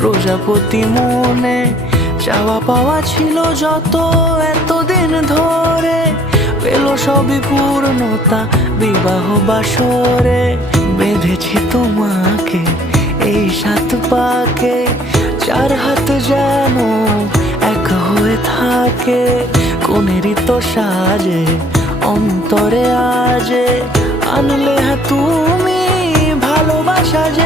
প্রজাপতি মনে চাওয়া পাওয়া ছিল যত এতদিন ধরে, পেল সবই পূর্ণতা বিবাহ বাসরে। বেঁধেছি তোমাকে এই 7 পাকে, 4 হাত যেন এক হয়ে থাকে। কোনেরই তো সাজে অন্তরে আজে আনলে তুমি ভালোবাসা যে